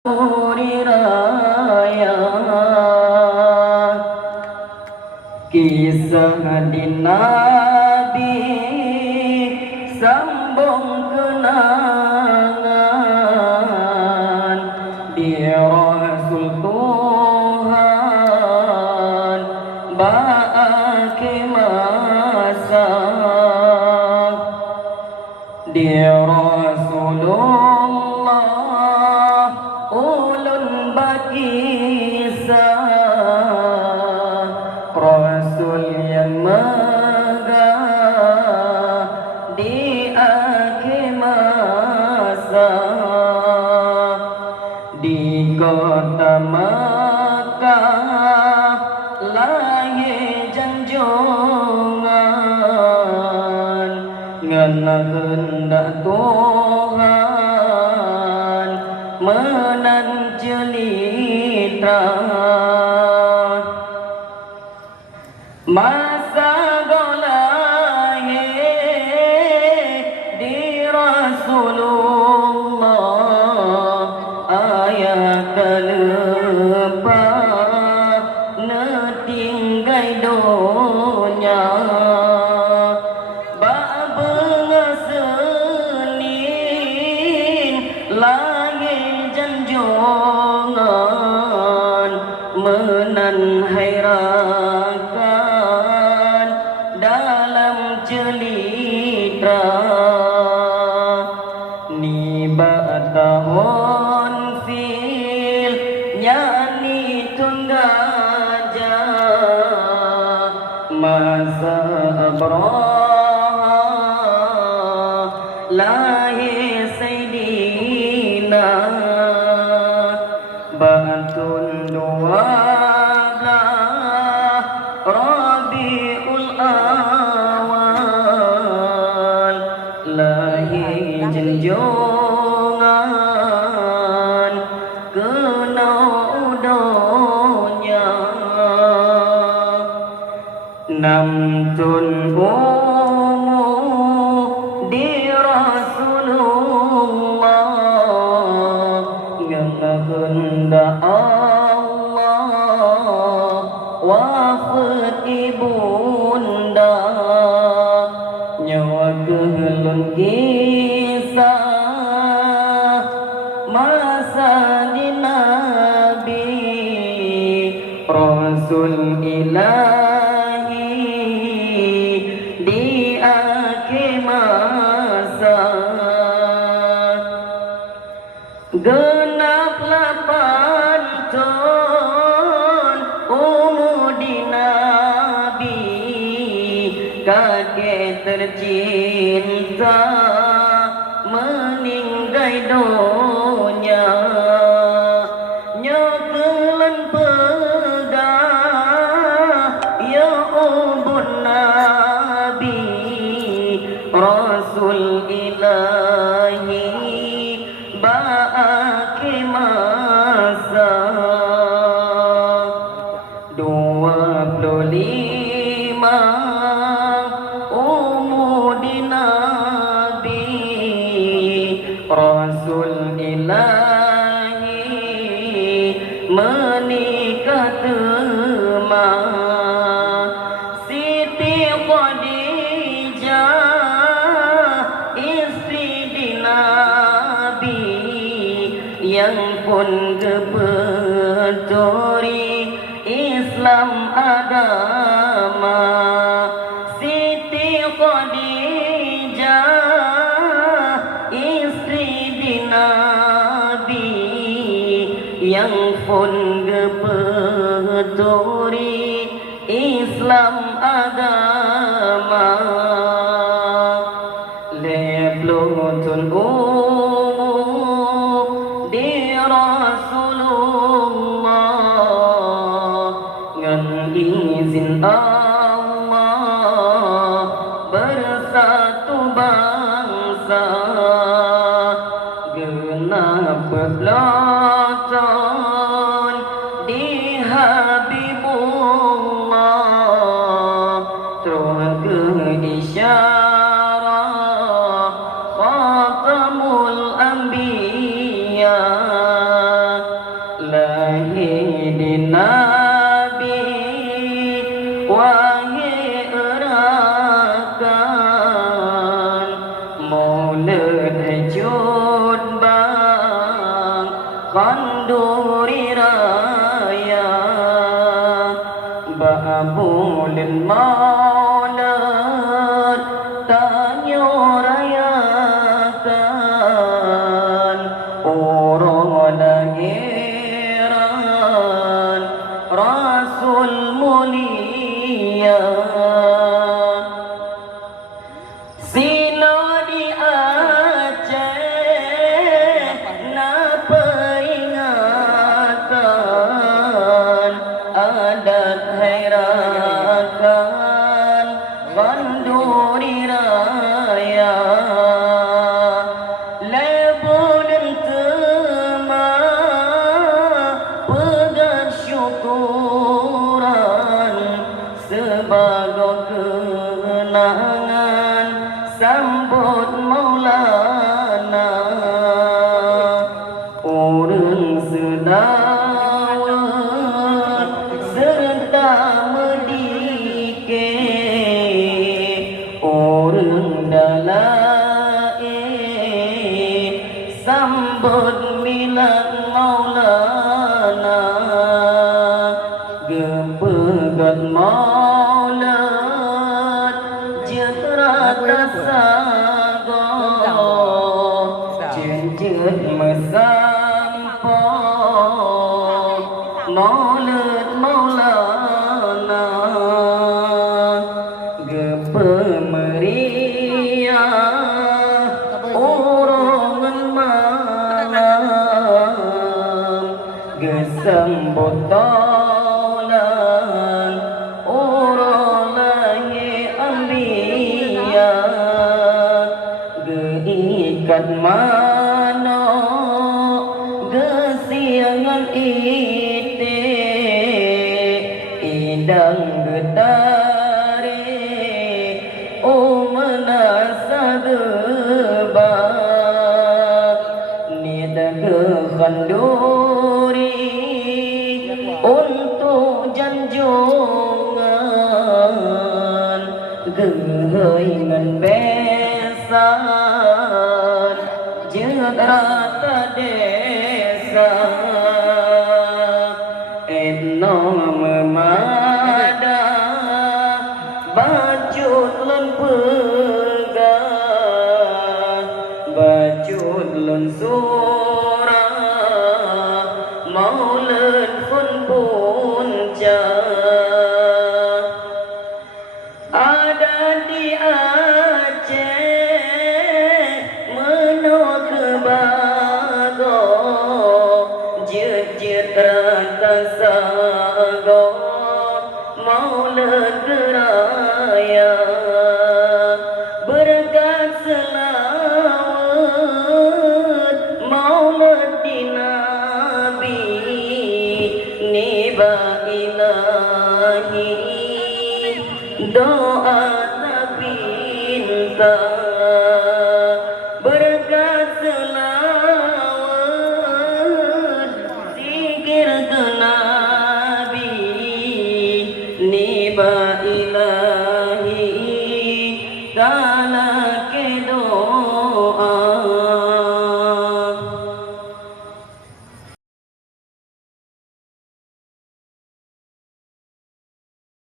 Raya kisah di Nabi sambung kenangan di Rasul Tuhan ba'aki masa di Rasulullah ulun bakisah Rasul yang megah di akhir masa di kota Makkah lahir janjungan ngana hendak Tuhan menan jelita masa golahir di Rasulullah ayat lepas netinggai dunia bak bengesenin langit janjungan menan hairakan dalam cerita ni batahun fil nyanyi tunggaja masa abrah lahir Sayyidina batun dua Rabiul Awal lahir junjungan kena udonya namtun di Rasulullah ngehenda Allah wafat ibunda nyawa kehelun kisah masa di Nabi Rasul ilahi di akhir masa genap 8 tahun umur di Nabi kakek tercinta meninggal dunia nyokelan pedah ya ubun Nabi Rasul ilahi ba'aki masa 25 umur di Nabi Rasul ilahi menikah teman Siti Khadijah istri di Nabi yang pun kepeturi Islam agama Siti Khadijah istri di Nabi yang pun kepeturi Islam agama leblotun di Rasulullah ngan izin Allah bersatu bangsa genap pelotong di Habibullah terus ke isyarah khatamul anbiya tanya rayakan orang lahiran Rasul mulia Sino di Aceh na peringatan adat herakan banduri raya lebunan tema pegang syukuran sebagai kenangan sambut Maulana orang sedawat serta medike orang dalae sambut milad Maulana gepegat maulad jetrata sago jenjet mesampo maulad Maulana gepemeriah urongan malam gesambut taulan urolahi ambiya geikat mano gesiangan ite idang getare sadebak nida kekanduri untuk janjungan gehengan besan jegrata desa enom memada bacut lon pegang bacut lon surah maulid pun puncak ada di Aceh menok bago jet rata sago maulid raya berkat